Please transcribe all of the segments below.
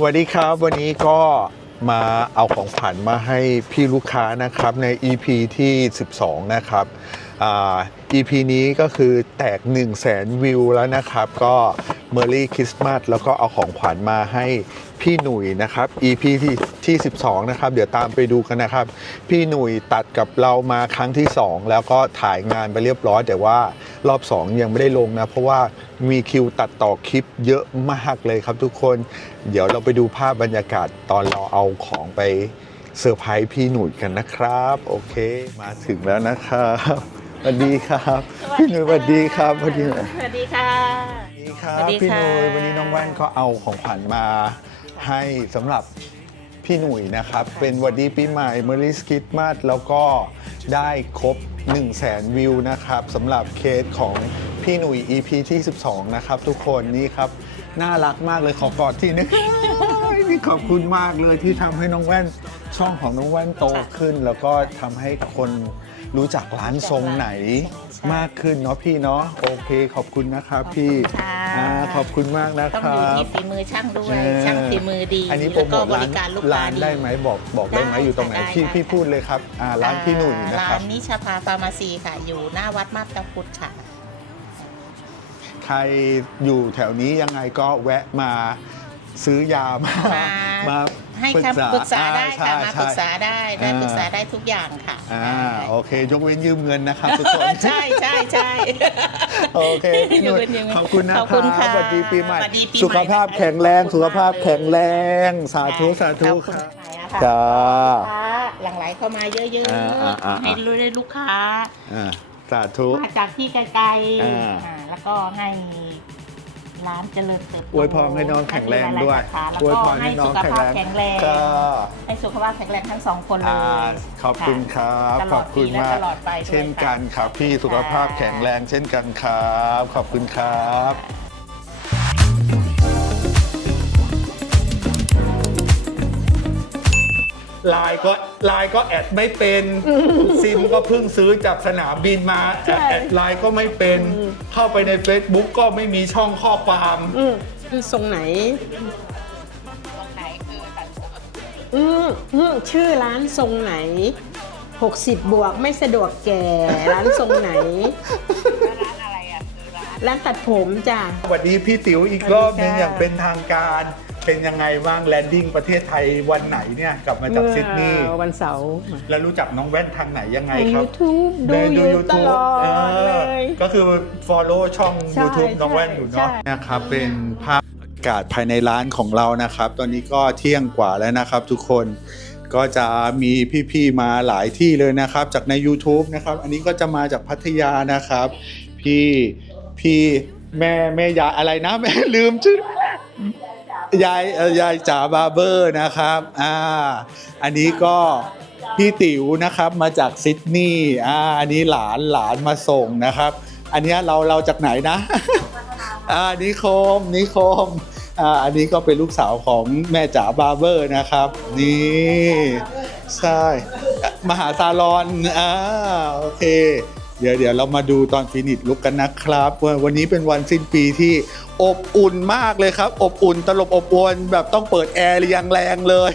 สวัสดีครับ วันนี้ก็มาเอาของขวัญมาให้พี่ลูกค้านะครับใน EP ที่ 12 นะครับอ่า EP นี้ก็คือแตก 1 0 0 0 0แสนวิวแล้วนะครับ ก็เมอรี่คริสต์มาสแล้วก็เอาของขวัญมาให้พี่หนุ่ยนะครับ EP ที่ที่ 12 นะครับ เดี๋ยวตามไปดูกันนะครับ พี่หนุ่ยตัดกับเรามาครั้งที่ 2 แล้วก็ถ่ายงานไปเรียบร้อยแต่ว่า รอบ 2 ยังไม่ได้ลงนะ เพราะว่ามีคิวตัดต่อคลิปเยอะมากเลยครับทุกคน เดี๋ยวเราไปดูภาพบรรยากาศตอนเราเอาของไปเซอร์ไพรส์พี่หนุ่ยกันนะครับ โอเค มาถึงแล้วนะครับสวัสดีครับพี่หนุ่ยสวัสดีครับสวัสดีครับสวัสดีค่ะสวัสดีครัสวับสดีพี่หค่ะนุ่ยวันนี้น้องแว่นก็เอาของขวัญมาให้สำหรับ พี่หนุ่ยนะครับ เป็นวันดีปีใหม่เมอริสคิดมาสแล้วก็ได้ครบ 1 0 0 0 0แสนวิวนะครับสำหรับเคสของพี่หนุ่ย EP ที่ 12 นะครับทุกคนนี่ครับ น่ารักมากเลยขอกอดทีนึง นี่ขอบคุณมากเลยที่ทำให้น้องแว่น ช่องของน้องแว่นโตขึ้น แล้วก็ทำให้คนรู้จักร้านทรงไหนมากขึ้นเนาะพี่เนาะโอเคขอบคุณนะครับพี่ค่ะ อ่าขอบคุณมากนะต้องคอยู่รับ ที่ฝีมือช่างด้วย เออ ช่างฝีมือดีอันนี้โปรแล้วโมก็ทบร้านริการลูกค้าร้านดี ได้ไหมบอกบอกได้ไหมได้อยู่ตรงไหนค่ะพี่ได้ พี่พูดเลยครับอ่าร้านพี่หนุ่ยนะคร้ารับนนิชาภาฟาร์มาซีค่ะ อยู่หน้าวัดมาบตาพุทธค่ะ ใครอยู่แถวนี้ยังไงก็แวะมาซื้อยามามา มา ให้คำปรึกษาได้ค่ะอ่มาใช่ปรึกษาได้ได้อ่าปรึกษาได้ทุกอย่างค่ะอ่าโอเค ยกเว้นยืมเงินนะครับทุกคนใช่ใช่ใช่โอเคพี่หนุ่ยยืมเงินยืมเงินขอบคุณนะขอบคคุรับณค่ะสวัสดีปีใหม่สวัสดีปีใหม่ สุขภาพแข็งแรงขอบคุณสุขภาพมากเลยแข็งแรง สาธุสาธุขอบคณรับค่ะจ้าลูกค้าหลั่งไหลเข้ามาเยอะอ่าอ่าอ่าๆให้รู้ได้ลูกค้าอ่าสาธุมาจากที่ไกลอ่าๆอ่าแล้วก็ให้ ร้านเจริญเติบโตอวยพรให้น้องแข็งแรงด้วยให้มีหลาๆสาขาแล้วอวยก็พรให้ให้น้อสุงขแข็งภาพแรงแข็งแรงก็ให้สุขภาพแข็งแรงทั้งสองคนเลอ่ายขอบคุณครับตขลออบดคุณปีและมาก ตลอดไปด้วยเช่นกันครับพี่สุขภาพแข็งแรงเช่นกันครับ ขอบคุณครับ ไลน์ก็ไลน์ก็แอดไม่เป็นซิมก็เพิ่งซื้อจากสนามบินมาแอดแอดไลน์ก็ไม่เป็น เข้าไปใน Facebook ก็ไม่มีช่องข้อความอืมคือทรงไหนอืมอืมชื่อร้านทรงไหน 60 บวกไม่สะดวกแก่ ร้านทรงไหน ร้านอะไรอะร้านตัดผมจ้ะ สวัสดีพี่ติ๋วอีกรอบหนึงสวัสดีค่ะ อย่างเป็นทางการ เป็นยังไงบ้างแลนดิ้งประเทศไทยวันไหนเนี่ยกลับมาจากซิดนีย์เมื่อวันเสาร์แล้วรู้จักน้องแว่นทางไหนยังไงในครับ YouTube ดูในอยู่ YouTube ตลอดเอเลอยก็คือ follow ช่องใช่ YouTube น้องแว่นอยู่ใช่เนาะนะครับเป็นภาพอากาศภายในร้านของเรานะครับ ตอนนี้ก็เที่ยงกว่าแล้วนะครับทุกคนก็จะมีพี่ๆมาหลายที่เลยนะครับ จากใน YouTube นะครับ อันนี้ก็จะมาจากพัทยานะครับ พี่พี่แม่แม่ยายอะไรนะแม่ลืมชื่อ ยายเอ่อยายจ๋าบาร์เบอร์นะครับอ่าอันนี้ก็พี่ติ๋วนะครับมาจากซิดนีย์อ่าอันนี้หลานหลานมาส่งนะครับ อันเนี้ยเราเราจากไหนนะ อ่านิคมนิคมอ่าอันนี้ก็เป็นลูกสาวของแม่จ๋าบาร์เบอร์นะครับ นี่ใช่มหาซาลอนอ่าโอเค เดี๋ยวเดี๋ยวเรามาดูตอนฟินิชลุกกันนะครับว่าวันนี้เป็นวันสิ้นปีที่ อบอุ่นมากเลยครับ อบอุ่นตลบอบอวนแบบต้องเปิดแอร์อย่างแรงเลย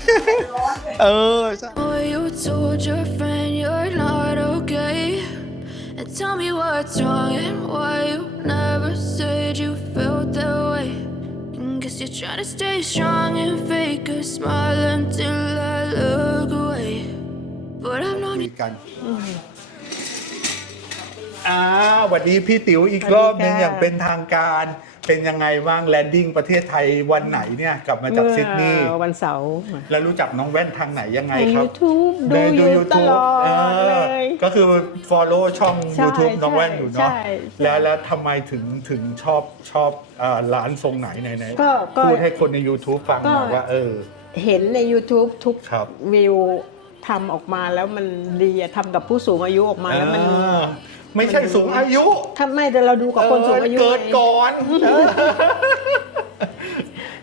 เออใช่ Oh, you told your friend you're not okay. And tell me what's wrong and why you never said you felt that way. And guess you're trying to stay strong and fake a smile until I look away. But I've known มี you. กันอ่าสวัสดีพี่ติ๋วอีกรอบหนึงสวัสดีค่ะ อย่างเป็นทางการ เป็นยังไงบ้างแลนดิ้งประเทศไทยวันไหนเนี่ยกลับมาจากซิดนีย์เมื่อวันเสาร์แล้วรู้จักน้องแว่นทางไหนยังไงใน ครับ YouTube ดูในอยู่ตลอดเอเลอย ก็คือ follow ช่อง ใช่ YouTube น้องแว่นอยู่เนาะใช่ใช่ แล้วแล้วทำไมถึงถึงชอบชอบอ่าร้านทรงไหนไหนไหนก็ก็ พูดให้คนใน YouTube ฟังหน่อยก็ ว่าเออ เห็นใน YouTube ทุกครับวิวทำออกมาแล้วมันดีอะทำกับผู้สูงอายุออกมาแล้วมัน เออ ไม่ใช่สูงอายุทำไมแต่เราดูกับคนสูงอายุเเกิดไงก่อนเออ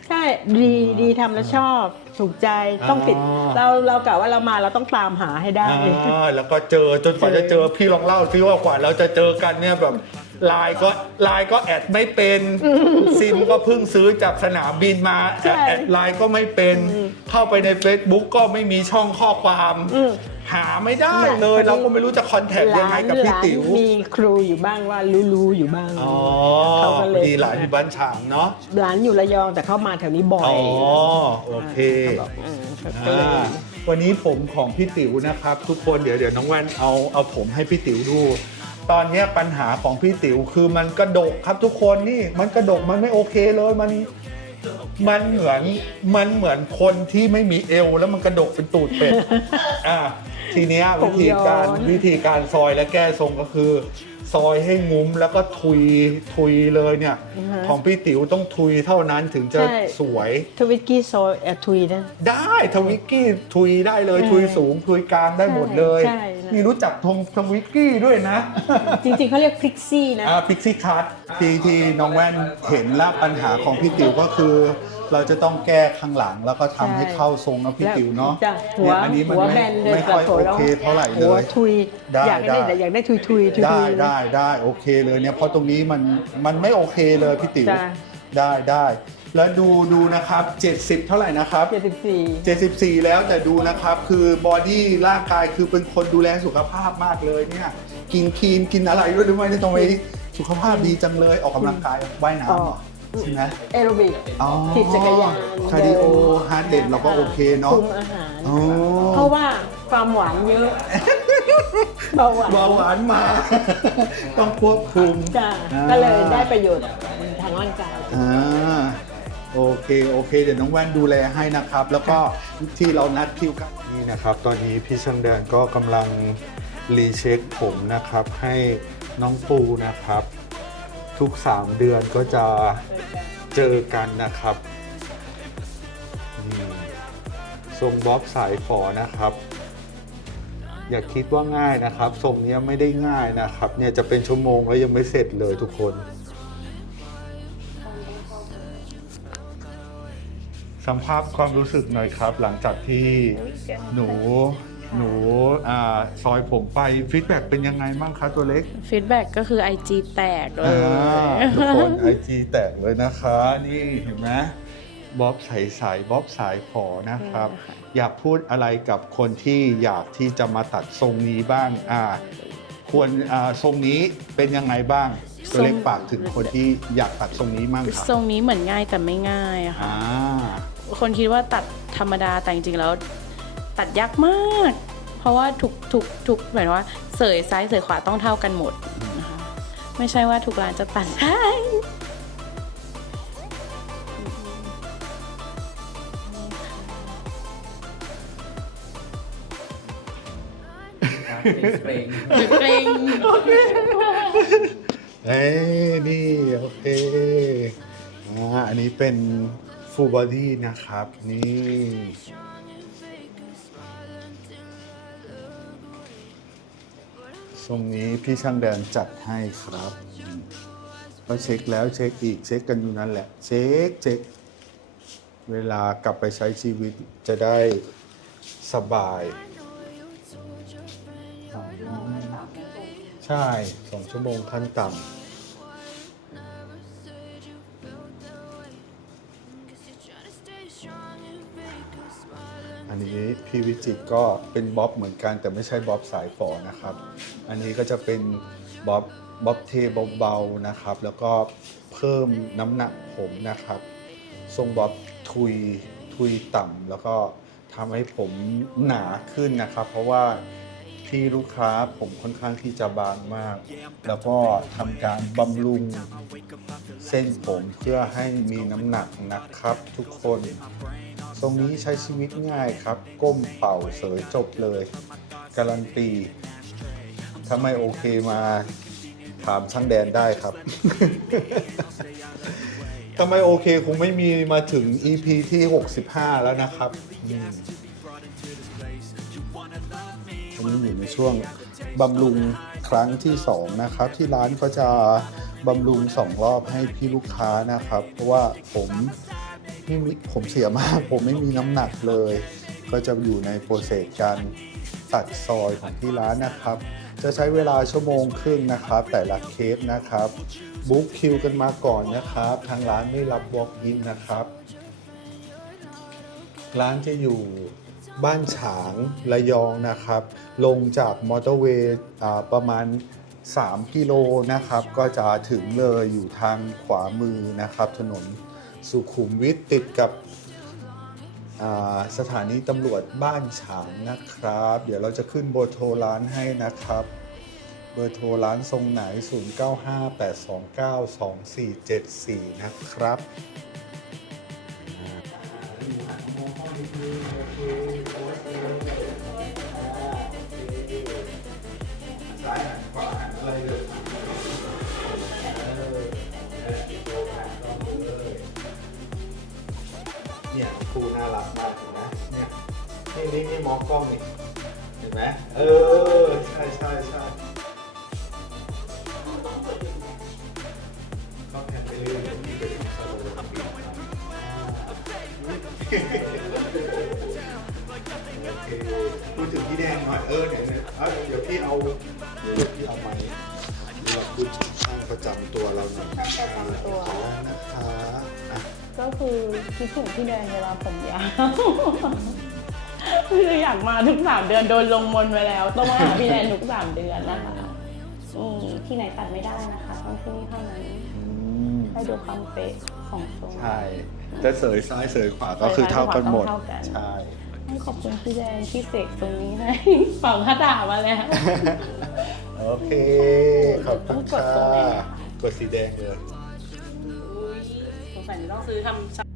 ใช่ดีดีทำแล้วชอบถูกใจต้องติดอ๋อเราเรากะว่าเรามาเราต้องตามหาให้ได้อ่าแล้วก็เจอจนกว่าจะเจอพี่ลองเล่าซิว่ากว่าเราจะเจอกันเนี่ยแบบไลน์ก็ไลน์ก็แอดไม่เป็นซิมก็เพิ่งซื้อจากสนามบินมาแอดใช่แอดไลน์ก็ไม่เป็น เข้าไปใน Facebook ก็ไม่มีช่องข้อความ อืม หาไม่ได้เลย เราก็ไม่รู้จะคอนแทคยังไงกับพี่ติ๋วมีครูอยู่บ้างว่ารู้ๆอยู่บ้าง อ๋อเขาก็เลย ดีหลานอยู่บ้านฉางเนาะ หลานอยู่ระยองแต่เขามาแถวนี้บ่อยอ๋อ โอเคอืมก็เลย อ่าวันนี้ผมของพี่ติ๋วนะครับ ทุกคนเดี๋ยวเดี๋ยวน้องแว่นเอาเอาผมให้พี่ติ๋วดู ตอนเนี้ยปัญหาของพี่ติ๋วคือมันกระดกครับทุกคนนี่มันกระดกมันไม่โอเคเลยมัน มันเหมือนมันเหมือนคนที่ไม่มีเอว แล้วมันกระดกเป็นตูดเป็ด อ่าทีเนี้ยผวิมธีการย้อนวิธีการซอยและแก้ทรงก็คือซอยให้งุ้มแล้วก็ทุยทุยเลยเนี่ยของพี่ติ๋วต้องทุยเท่านั้นถึงจะใช่ สวย ทวิตกี้โซแอดทุยนะ ได้ทวิกกี้ทุยได้เลย ใช่ทุยสูง ทุยกลางได้หมดเลยใช่ใช่ นี่รู้จักทงทวิกกี้ด้วยนะ จริงๆเขาเรียกพริกซี่นะ อ่าพิกซี่คัทที่ที่น้องแว่นเห็นแล้วปัญหาของพี่ติ๋วก็คือ เราจะต้องแก้ข้างหลังแล้วก็ทำให้เข้าทรงนะพี่ติ๋วเนาะ จ้ะหัวเนี่ยอันนี้มันหัวไม่แบนเลยไม่ค่อยตัดหัวโอแล้วเคเท่าไหร่เลหัวยทุยได้อยากได้ได้อยากได้ทุยทุยทุยได้ทุย ได้ได้โอเคเลยเนี่ยเพราะตรงนี้มันมันไม่โอเคเลยพี่ติ๋วจ้ะ ได้ได้แล้วดูดูนะครับ 70 เท่าไหร่นะครับ เจ็ดสิบสี่ 74 แล้วแต่ดูนะครับ คือบอดี้ร่างกายคือเป็นคนดูแลสุขภาพมากเลยเนี่ย กินคลีนกินอะไรด้วยหรือไม่ได้ตรงนี้สุขภาพดีจังเลยออกกำลังกายว่ายน้ำเหรอใช่ไหมแอโรบิกอ๋อขี่จักรยานคาร์ดิโอเดินฮาร์ดเรทเราก็โอเคเนาะคุมอาหาร อ๋อเพราะว่าความหวานเยอะเบาหวานเบาหวานมา ต้องควบคุมจ้ะอ่าก็เลยได้ประโยชน์ทางร่างกาย อ่าโอเคโอเค เดี๋ยวน้องแว่นดูแลให้นะครับ แล้วก็ที่เรานัดคิวกันนี่นะครับ ตอนนี้พี่ช่างแดนก็กำลังรีเช็คผมนะครับ ให้น้องปูนะครับ ทุก 3 เดือนก็จะเจอกันนะครับทรงบ๊อบสายฝอนะครับ อย่าคิดว่าง่ายนะครับทรงนี้ไม่ได้ง่ายนะครับ เนี่ยจะเป็นชั่วโมงแล้วยังไม่เสร็จเลยทุกคนสัมภาษณ์ความรู้สึกหน่อยครับ หลังจากที่หนู หนูอ่าซอยผมไปฟีดแบ็กเป็นยังไงบ้างคะตัวเล็กฟีดแบ็กก็คือ IG แตกเลอ่ายทุกคนไอจีแตกเลยนะคะ นี่เห็นไหมบ๊อบใสใสบ๊อบสายฝอนะครับใช่ค่ะอยากพูดอะไรกับคนที่อยากที่จะมาตัดทรงนี้บ้างอ่าควรอ่าทรงนี้เป็นยังไงบ้าง ตัวเล็กฝากถึงคนที่อยากตัดทรงนี้มั่งครับทรงนี้เหมือนง่ายแต่ไม่ง่ายอะค่ะ อ่า คนคิดว่าตัดธรรมดาแต่จริงๆแล้ว ตัดยากมาก เพราะว่าทุกทุกทุกหมายถึงว่าเสยซ้ายเสยขวาต้องเท่ากันหมดนะคะไม่ใช่ว่าทุกร้านจะตัดได้เกรงเกรงเอ้ยนี่โอเคอ่าอันนี้เป็น full body นะครับ นี่ ทรงนี้พี่ช่างแดนจัดให้ครับอืมก็เช็คแล้วเช็คอีกเช็คกันอยู่นั่นแหละ เช็คเช็คเวลากลับไปใช้ชีวิตจะได้สบาย ใช่สองชั่วโมงขั้นต่ำอันนี้พี่วิจิตรก็เป็นบ๊อบเหมือนกันแต่ไม่ใช่บ๊อบสายฝอนะครับ อันนี้ก็จะเป็นบ๊อบบ๊อบเทเบาๆนะครับ แล้วก็เพิ่มน้ำหนักผมนะครับ ทรงบ๊อบทุยทุยต่ำแล้วก็ทำให้ผมหนาขึ้นนะครับ เพราะว่าที่ลูกค้าผมค่อนข้างที่จะบางมาก แล้วก็ทำการบำรุงเส้นผมเพื่อให้มีน้ำหนักนะครับ ทุกคน ทรงนี้ใช้ชีวิตง่ายครับ ก้มเป่าเสยจบเลย การันตี ถ้าไม่โอเคมาถามช่างแดนได้ครับ ถ้าไม่โอเคคงไม่มีมาถึง EP ที่ 65 แล้วนะครับอืมตอนนี้อยู่ในช่วงบำรุงครั้งที่ 2 นะครับ ที่ร้านก็จะบำรุง 2 รอบให้พี่ลูกค้านะครับ เพราะว่าผมไม่มีผมเสียมาก ผมไม่มีน้ำหนักเลย ก็จะอยู่ในโปรเซสการตัดซอยของที่ร้านนะครับ จะใช้เวลาชั่วโมงครึ่งนะครับ แต่ละเคสนะครับบุ๊กคิวกันมาก่อนนะครับ ทางร้านไม่รับ walk in นะครับ ร้านจะอยู่บ้านฉางระยองนะครับ ลงจากมอเตอร์เวย์ประมาณ 3 กิโลนะครับ ก็จะถึงเลยอยู่ทางขวามือนะครับ ถนนสุขุมวิทติดกับ สถานีตำรวจบ้านฉางนะครับ เดี๋ยวเราจะขึ้นเบอร์โทรร้านให้นะครับ เบอร์โทรร้านทรงไหน 0958292474 นะครับ เนี่ยครูน่ารักมากเห็นไหมเนี่ยนี่นี่นี่มองกล้องนี่เห็นไหมเออใช่ใช่ใช่ก็แผ่นไปเรื่อยๆนี่เป็นสโลว์โอเคพูดถึงพี่แดงหน่อยเออเนี่ยเนี่ยเอาเดี๋ยวพี่เอาเดี๋ยวพี่เอาไม้เราพูดถึงช่างประจำตัวเราหน่อยนะคะขอนะคะอะ ก็คือคิดถึงพี่แดงเวลาผมยาวคืออยากมาทุกสามเดือนโดนลงมนต์ไปแล้วต้องมาหาพี่แดนทุกสามเดือนนะคะอืมที่ไหนตัดไม่ได้นะคะต้องที่นี่เท่านั้นอืมให้ดูความเป๊ะของทรงใช่ จะเสยซ้ายเสยขวาก็คือเท่ากันหมดเท่ากันใช่ให้ขอบคุณพี่แดงที่เสกตรงนี้ให้ฝังคาถามาแล้ว โอเค ขอบคุณต้องกดค่ะตรงไหนอะกดสีแดงเลย สงสัยต้องซื้อทำ